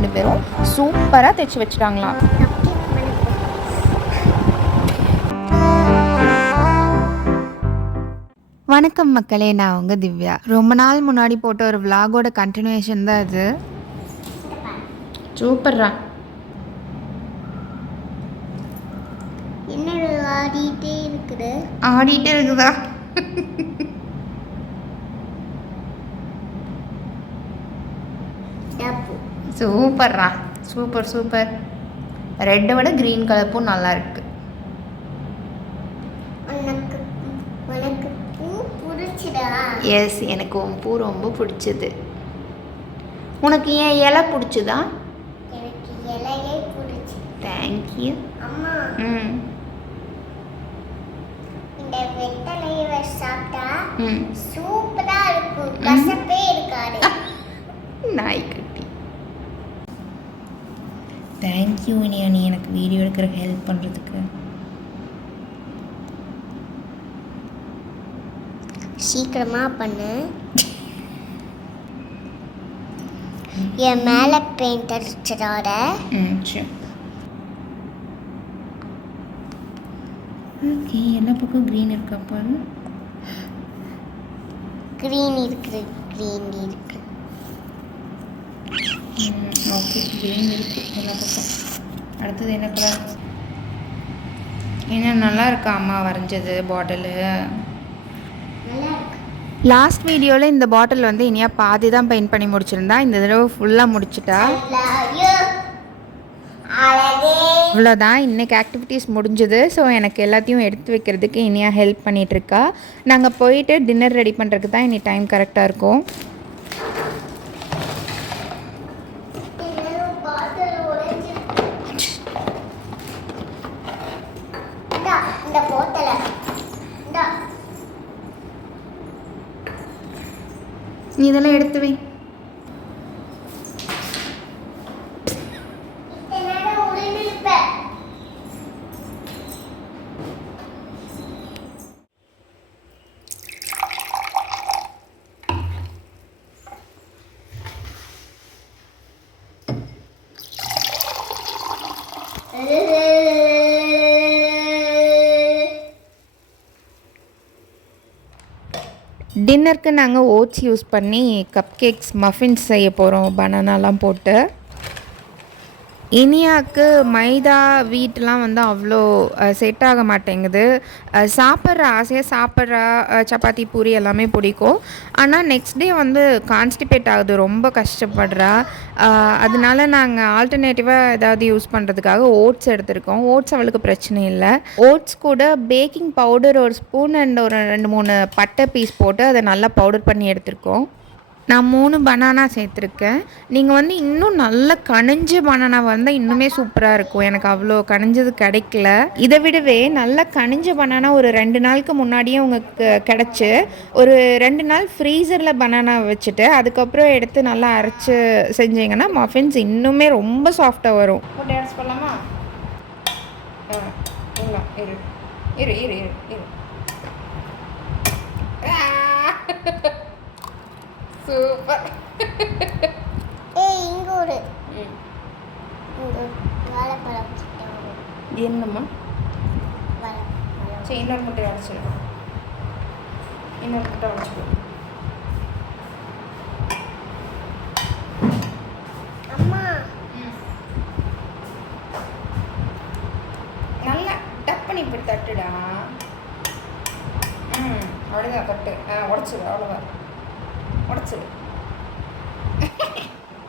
2 பேரும் சூப்பராக தைச்சி வச்சுட்டாங்களாம். வணக்கம் மக்களே, நான் உங்கள் திவ்யா. ரொம்ப நாள் முன்னாடி போட்ட ஒரு விலாகோட கண்டினியூஷன் தான் இது. சூப்பர்ரா. என்ன ஆடிட்டே இருக்குது? ஆடிட்டே இருக்குதா? சூப்பர்ரா, சூப்பர் சூப்பர். ரெட்டை விட க்ரீன் கலர் பூ நல்லா இருக்கு. உனக்கு பூ பிடிச்சதா? எஸ், எனக்கு உன் பூ ரொம்ப பிடிச்சது. உனக்கு ஏன் இலை பிடிச்சதா? எனக்கு இலையே பிடிச்சது. தேங்க்யூ அம்மா. இந்த வெத்தலையை சாப்பிட்டா சூப்பரா இருக்கும், கசப்பே இருக்காது. நாய்க்குட்டி. தேங்க்யூ இனியா, நீ எனக்கு வீடியோ எடுக்கிற ஹெல்ப் பண்ணுறதுக்கு. சீக்கிரமா பண்ணு. என் மேலே பெயிண்ட் அடிச்சதோட. சரி. ஓகே, எல்லா பக்கம் க்ரீன் இருக்கா பாரு. க்ரீன் இருக்குது, க்ரீன் இருக்கு. ஓகே, க்ரீன் இருக்கு எல்லா பக்கம். அடுத்தது என்ன கலர்? என்ன நல்லா இருக்கா அம்மா வரைஞ்சது பாட்டிலு? லாஸ்ட் வீடியோவில் இந்த பாட்டில் வந்து இனியா பாதி தான் பெயிண்ட் பண்ணி முடிச்சிருந்தா. இந்த தடவை ஃபுல்லாக முடிச்சிட்டா. இவ்வளோதான் இன்றைக்கி ஆக்டிவிட்டீஸ் முடிஞ்சது. ஸோ எனக்கு எல்லாத்தையும் எடுத்து வைக்கிறதுக்கு இனியா ஹெல்ப் பண்ணிகிட்ருக்கா. நாங்கள் போயிட்டு டின்னர் ரெடி பண்ணுறதுக்கு தான் இனி டைம் கரெக்டாக இருக்கும். நீ இதெல்லாம் எடுத்து வை. டின்னருக்கு நாங்கள் ஓட்ஸ் யூஸ் பண்ணி கப் கேக்ஸ் மஃபின்ஸ் செய்ய போகிறோம், பனானாலாம் போட்டு. இனியாவுக்கு மைதா வீட்டெலாம் வந்து அவ்வளோ செட் ஆக மாட்டேங்குது. சாப்பிட்ற ஆசையாக சாப்பிட்ற சப்பாத்தி பூரி எல்லாமே பிடிக்கும். ஆனால் நெக்ஸ்ட் டே வந்து கான்ஸ்டிபேட் ஆகுது, ரொம்ப கஷ்டப்படுறா. அதனால நாங்கள் ஆல்டர்னேட்டிவாக ஏதாவது யூஸ் பண்ணுறதுக்காக ஓட்ஸ் எடுத்திருக்கோம். ஓட்ஸ் அவளுக்கு பிரச்சனை இல்லை. ஓட்ஸ் கூட பேக்கிங் பவுடர் ஒரு ஸ்பூன் அண்ட் ஒரு 2-3 பட்டை பீஸ் போட்டு அதை நல்லா பவுடர் பண்ணி எடுத்திருக்கோம். நான் 3 பனானா சேர்த்துருக்கேன். நீங்கள் வந்து இன்னும் நல்ல கனிஞ்ச பனானா வந்தால் இன்னுமே சூப்பராக இருக்கும். எனக்கு அவ்வளோ கனிஞ்சது கிடைக்கல. இதை விடவே நல்ல கனிஞ்ச பனானா ஒரு 2 நாளுக்கு முன்னாடியே உங்களுக்கு கிடச்சி ஒரு 2 நாள் ஃப்ரீசரில் பனானா வச்சுட்டு அதுக்கப்புறம் எடுத்து நல்லா அரைச்சி செஞ்சிங்கன்னா மஃபின்ஸ் இன்னுமே ரொம்ப சாஃப்டாக வரும். போட்டு டான்ஸ் பண்ணலாமா? இரு இரு இரு இரு இரு. சூப்பர். இங்க ஒரு வாழைப்பழம். என்னம்மா? சரி, இன்னொரு முட்டை உடச்சிடும். இன்னொரு முட்டை உடச்சிடும். அம்மா நல்லா டப் பண்ணி இப்படி தட்டுடா. அவ்வளோதான் தட்டு. உடச்சிடு, அவ்வளோதான் உடச்சிடு.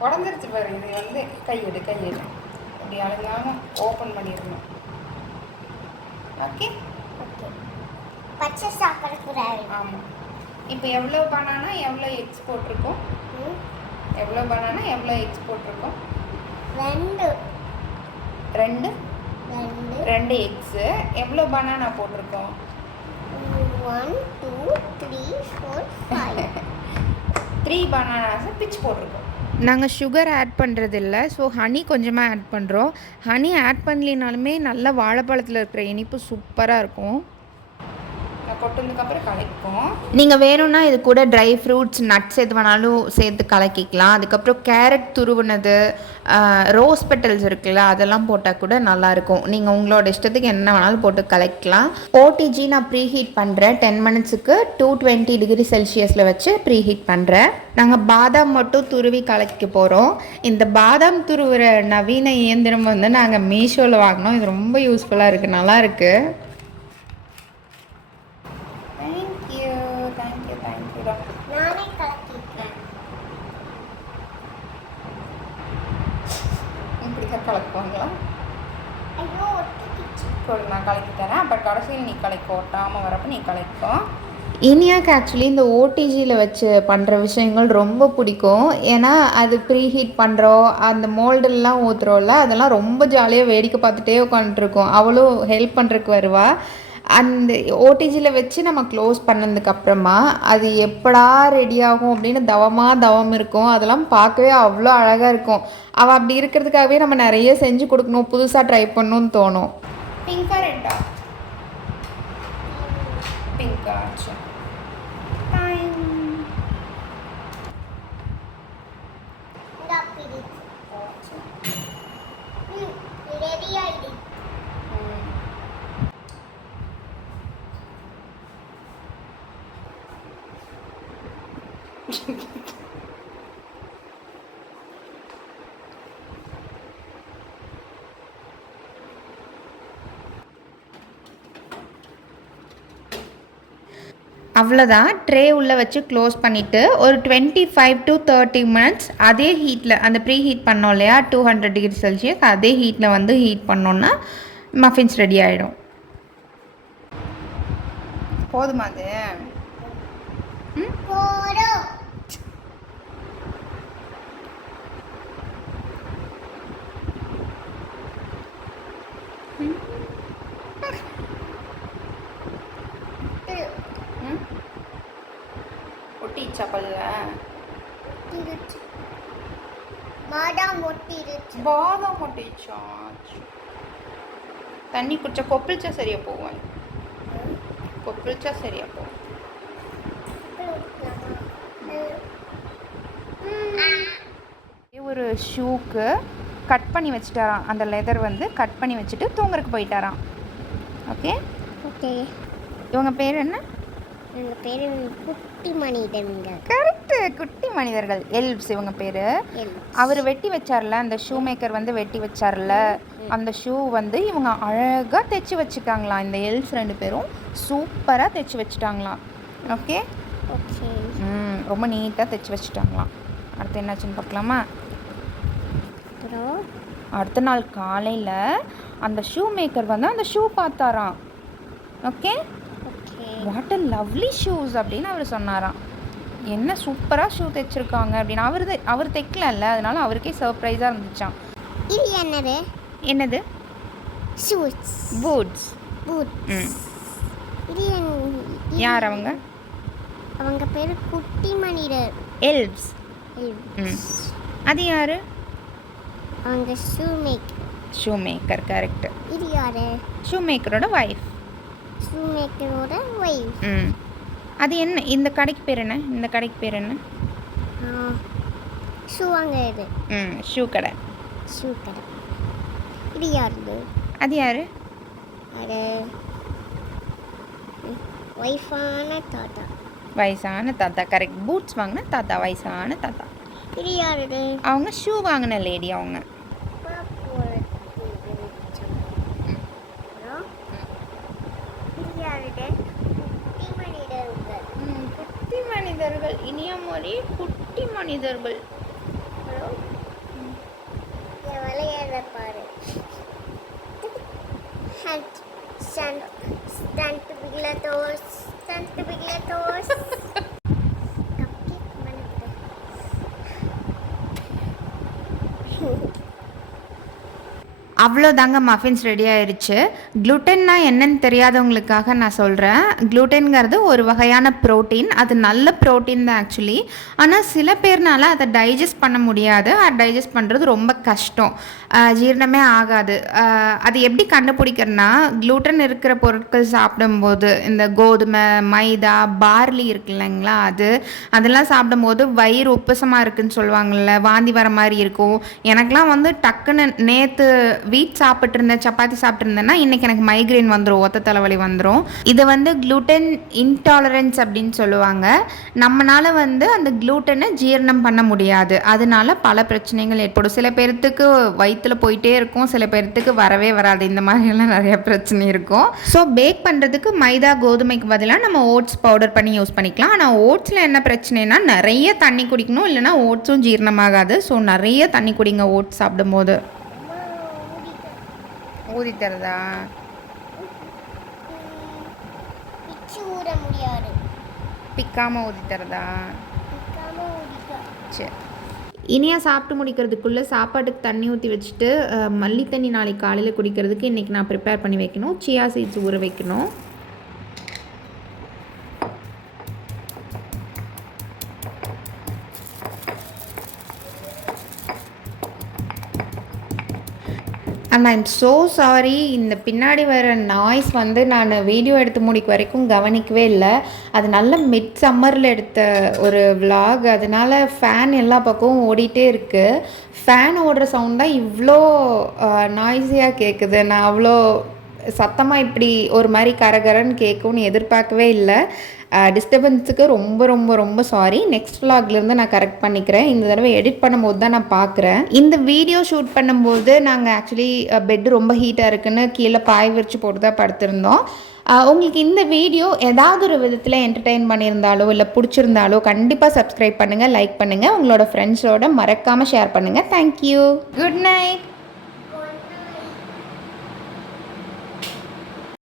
உடஞ்சிருச்சு பாரு. இது வந்து கையெடு அப்படி அழுங்காமல் ஓப்பன் பண்ணிடணும். Okay okay. பச்சை சாப்பிடக்கூடாது. ஆமாம். இப்போ எவ்வளோ பனானா எவ்வளோ எக்ஸ் போட்டிருக்கோம்? எவ்வளோ பனானா எவ்வளோ எக்ஸ் போட்டிருக்கோம்? 2 எக்ஸு. எவ்வளோ பனானா போட்டிருக்கோம்? 1 2 3 4 5 3 பனானாஸை பிச்சு போட்டிருக்கோம். நாங்கள் சுகர் ஆட் பண்ணுறதில்ல. ஸோ ஹனி கொஞ்சமாக ஆட் பண்ணுறோம். ஹனி ஆட் பண்ணலினாலுமே நல்ல வாழைப்பழத்தில் இருக்கிற இனிப்பு சூப்பராக இருக்கும். கொட்டினதுக்கப்புறம் கலக்கும். நீங்கள் வேணும்னா இது கூட ட்ரை ஃப்ரூட்ஸ் நட்ஸ் எது வேணாலும் சேர்த்து கலக்கிக்கலாம். அதுக்கப்புறம் கேரட் துருவுனது, ரோஸ் பெட்டல்ஸ் இருக்குல்ல, அதெல்லாம் போட்டால் கூட நல்லாயிருக்கும். நீங்கள் உங்களோட இஷ்டத்துக்கு என்ன வேணாலும் போட்டு கலக்கலாம். ஓடிஜி நான் ப்ரீ ஹீட் பண்ணுறேன். 10 மினிட்ஸுக்கு 220 டிகிரி செல்சியஸில் வச்சு ப்ரீ ஹீட் பண்ணுறேன். நாங்கள் பாதாம் மட்டும் துருவி கலக்க போகிறோம். இந்த பாதாம் துருவுற நவீன இயந்திரம் வந்து நாங்கள் மீஷோவில் வாங்கினோம். இது ரொம்ப யூஸ்ஃபுல்லாக இருக்குது, நல்லா இருக்குது. Thank you thank you thank you. நானே கலக்கிட்டேன். இப்படி கலக்குவாங்களா? ஐயோ ஒட்டிக்கிச்சு. நான் கலக்கி தரேன். அப்புறம் கடைசியில் நீ கலக்கோ, ஒட்டாமல் வரப்போ நீ கலக்கோ. இனியாக்கு ஆக்சுவலி இந்த ஓடிஜியில் வச்சு பண்ணுற விஷயங்கள் ரொம்ப பிடிக்கும். ஏன்னா அது ப்ரீ ஹீட் பண்ணுறோம், அந்த மோல்டெல்லாம் ஊற்றுறோம்ல, அதெல்லாம் ரொம்ப ஜாலியாக வேடிக்கை பார்த்துட்டே உட்காந்துட்ருக்கோம். அவளும் ஹெல்ப் பண்ணுறதுக்கு வருவா. அந்த ஓடிஜியில் வச்சு நம்ம க்ளோஸ் பண்ணதுக்கப்புறமா அது எப்படா ரெடி ஆகும் அப்படின்னு தவம் இருக்கும். அதெல்லாம் பார்க்கவே அவ்வளோ அழகாக இருக்கும். அவள் அப்படி இருக்கிறதுக்காகவே நம்ம நிறைய செஞ்சு கொடுக்கணும், புதுசாக ட்ரை பண்ணணும்னு தோணும். பிங்கா ரெட்டா? பிங்கா. ரெடி ஆயிடுச்சு. அவ்வளோதான். ட்ரே உள்ளே வச்சு க்ளோஸ் பண்ணிவிட்டு ஒரு 25 to 30 மினிட்ஸ் அதே ஹீட்டில், அந்த ப்ரீ ஹீட் பண்ணோம் இல்லையா 200 டிகிரி செல்சியஸ், அதே ஹீட்டில் வந்து ஹீட் பண்ணோன்னா மஃபின்ஸ் ரெடி ஆகிடும். போதுமா அது? போதும். ஒட்டிச்சா பல்ல? பாதாம் ஒட்டிருச்சு. பாதாம் ஒட்டிச்சா? தண்ணி குடிச்சா கொப்பிளிச்சா சரியா போவேன். கொப்பிளிச்சா சரியா போகும். ஒரு ஷூக்கு கட் பண்ணி வச்சுட்டாராம். அந்த லெதர் வந்து கட் பண்ணி வச்சுட்டு தூங்குறதுக்கு போயிட்டாராம். Okay okay. இவங்க பேர் என்ன? எங்கள் பேர் குட்டி மனிதர்கள். கரெக்டு, குட்டி மனிதர்கள், எல்ப்ஸ் இவங்க பேர். அவர் வெட்டி வச்சார்ல, அந்த ஷூ மேக்கர் வந்து வெட்டி வச்சார்ல, அந்த ஷூ வந்து இவங்க அழகாக தைச்சி வச்சுட்டாங்களாம். இந்த எல்ப்ஸ் 2 பேரும் சூப்பராக தைச்சி வச்சுட்டாங்களாம். Okay okay. ரொம்ப நீட்டாக தைச்சி வச்சுட்டாங்களாம். அடுத்து என்னாச்சுன்னு பார்க்கலாமா? அப்புறம் அடுத்த நாள் காலையில் அந்த ஷூ மேக்கர் வந்து அந்த ஷூ பார்த்தாராம். Okay, what a lovely shoes அப்படின்னு அவர் சொன்னாராம். என்ன சூப்பராக ஷூ தைச்சிருக்காங்க அப்படின்னு. அவர் தைக்கலல்ல, அதனால அவருக்கே சர்ப்ரைஸாக இருந்துச்சான். இது என்னது? என்னது? ஷூஸ். பூட்ஸ். பூட்ஸ். இது யார் அவங்க? அவங்க பேர் குட்டி மனிதர், எல்ப்ஸ். அது யாரு? அவங்க shoe maker. Shoe maker, correct. இது யாரு? ஷூ மேக்கரோட வைஃப். ஷூ மேக்கரோட வைஃப். அது என்ன? இந்த கடைக்கு பேர் என்ன? இந்த கடைக்கு பேர் என்ன? ஷூ வாங்குறது. ஷூ கடை. ஷூ கடை. இது யாரு? அது யாரு? அது வைஃபான தாத்தா. வயசான தாத்தா, கரெக்ட். பூட்ஸ் வாங்கின தாத்தா, வயசான தாத்தா. இது யாரு? அவங்க ஷூ வாங்கின லேடி. அவங்க குட்டி மனிதர்கள். இனிய மொழி குட்டி மனிதர்கள். விளையாட பாரு. அவ்வளோதாங்க மஃபின்ஸ் ரெடி ஆயிருச்சு. க்ளூட்டன்னா என்னன்னு தெரியாதவங்களுக்காக நான் சொல்கிறேன். க்ளூட்டன்கிறது ஒரு வகையான ப்ரோட்டீன். அது நல்ல ப்ரோட்டீன் தான் ஆக்சுவலி. ஆனால் சில பேர்னால அதை டைஜஸ்ட் பண்ண முடியாது. அது டைஜஸ்ட் பண்ணுறது ரொம்ப கஷ்டம். ஜீரணமே ஆகாது. அது எப்படி கண்டுபிடிக்கிறதுனா, க்ளூட்டன் இருக்கிற பொருட்கள் சாப்பிடும்போது இந்த கோதுமை, மைதா, பார்லி இருக்கு இல்லைங்களா, அதெல்லாம் சாப்பிடும்போது வயிறு உப்பசமாக இருக்குதுன்னு சொல்லுவாங்கள்ல, வாந்தி வர மாதிரி இருக்கும். எனக்கெலாம் வந்து டக்குன்னு நேற்று வீட் சாப்பிட்ருந்தேன், சப்பாத்தி சாப்பிட்ருந்தேன்னா இன்றைக்கி எனக்கு மைக்ரைன் வந்துடும், ஒத்த தலைவலி வந்துடும். இது வந்து க்ளூட்டன் இன்டாலரன்ஸ் அப்படின்னு சொல்லுவாங்க. நம்மளால் வந்து அந்த க்ளூட்டனை ஜீரணம் பண்ண முடியாது. அதனால பல பிரச்சனைகள் ஏற்படும். சில பேர்த்துக்கு வயிற்றில் போயிட்டே இருக்கும், சில பேர்த்துக்கு வரவே வராது. இந்த மாதிரியெல்லாம் நிறைய பிரச்சனை இருக்கும். ஸோ பேக் பண்ணுறதுக்கு மைதா, கோதுமைக்கு பதிலாக நம்ம ஓட்ஸ் பவுடர் பண்ணி யூஸ் பண்ணிக்கலாம். ஆனால் ஓட்ஸில் என்ன பிரச்சனைனா நிறைய தண்ணி குடிக்கணும், இல்லைனா ஓட்ஸும் ஜீரணமாகாது. ஸோ நிறைய தண்ணி குடிங்க ஓட்ஸ் சாப்பிடும்போது. ஊதி தரதா? பிக்காமல் ஊதி தரதா? சரி. இனியா சாப்பிட்டு முடிக்கிறதுக்குள்ளே சாப்பாட்டுக்கு தண்ணி ஊற்றி வச்சுட்டு மல்லி தண்ணி நாளைக்கு காலையில் குடிக்கிறதுக்கு இன்றைக்கி நான் ப்ரிப்பேர் பண்ணி வைக்கணும். சியா சீட்ஸ் ஊற வைக்கணும். And I am so sorry, இந்த பின்னாடி வர நாய்ஸ் வந்து நான் வீடியோ எடுத்து முடிக்க வரைக்கும் கவனிக்கவே இல்லை. அது நல்ல மிட் சம்மரில் எடுத்த ஒரு விலாக், அதனால் ஃபேன் எல்லா பக்கமும் ஓடிட்டே இருக்குது. ஃபேன் ஓடுற சவுண்ட் தான் இவ்வளோ நாய்ஸியாக கேட்குது. நான் அவ்வளோ சத்தமாக இப்படி ஒரு மாதிரி கரகரன்னு கேட்கும்னு எதிர்பார்க்கவே இல்லை. டிஸ்டர்பன்ஸுக்கு ரொம்ப ரொம்ப ரொம்ப சாரி. நெக்ஸ்ட் விலாக்லேருந்து நான் கரெக்ட் பண்ணிக்கிறேன். இந்த தடவை எடிட் பண்ணும்போது தான் நான் பார்க்குறேன். இந்த வீடியோ ஷூட் பண்ணும்போது நாங்கள் ஆக்சுவலி பெட்டு ரொம்ப ஹீட்டாக இருக்குன்னு கீழே பாய் விரிச்சு போட்டு தான் படுத்திருந்தோம். உங்களுக்கு இந்த வீடியோ ஏதாவது ஒரு விதத்தில் என்டர்டெயின் பண்ணியிருந்தாலோ இல்லை பிடிச்சிருந்தாலோ கண்டிப்பாக சப்ஸ்கிரைப் பண்ணுங்கள், லைக் பண்ணுங்கள், உங்களோட ஃப்ரெண்ட்ஸோட மறக்காமல் ஷேர் பண்ணுங்கள். தேங்க்யூ. Good night.